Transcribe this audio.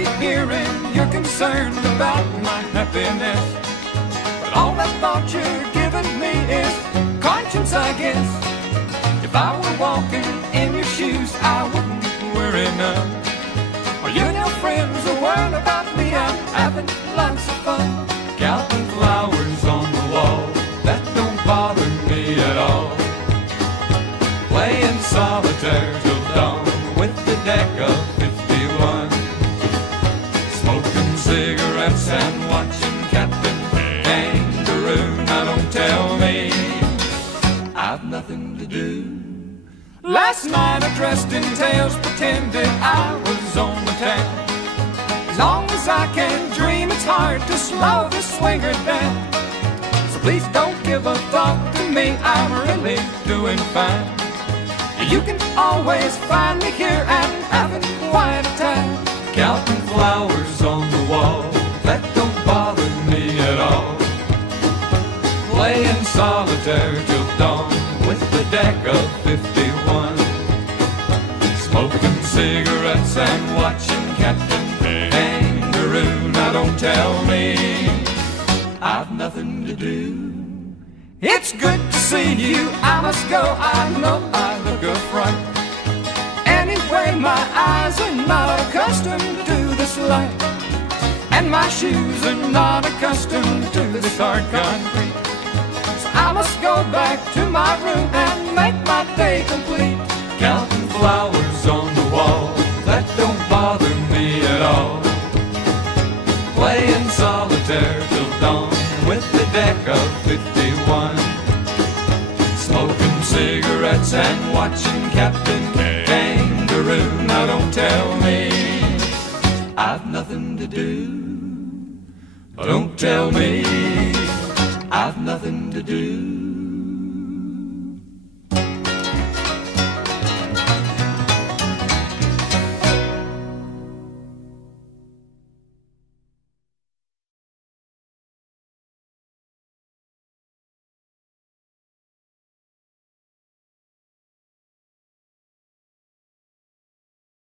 keep hearing you're concerned about my happiness, but all that thought you're giving me is conscience, I guess. If I were walking in your shoes, I wouldn't worry none. Are you and your friends are worried about me? I'm having lots of fun. Counting flowers on the wall, that don't bother me at all. Playing solitaire till dawn with the deck of 51. Smoking cigarettes and watching Captain Kangaroo. Now don't tell me I've nothing to do. Last night I dressed in tails, pretended I was on the town. As long as I can dream, it's hard to slow the swinger down. So please don't give a thought to me, I'm really doing fine. You can always find me here and having quite a time. Counting flowers on the wall, that don't bother me at all. Playing solitaire till dawn with the deck of 51. Smoking cigarettes and watching Captain Kangaroo. Now don't tell me I've nothing to do. It's good to see you, I must go, I know I look a fright. Anyway, my eyes are not accustomed to this light, and my shoes are not accustomed to this hard concrete. So I must go back to my room and make my day complete. Counting flowers on the wall, that don't bother me at all. Playing solitaire till dawn with the deck of 51. Smoking cigarettes and watching Captain Kangaroo. Now don't tell me I've nothing to do. Don't tell me I've nothing to do.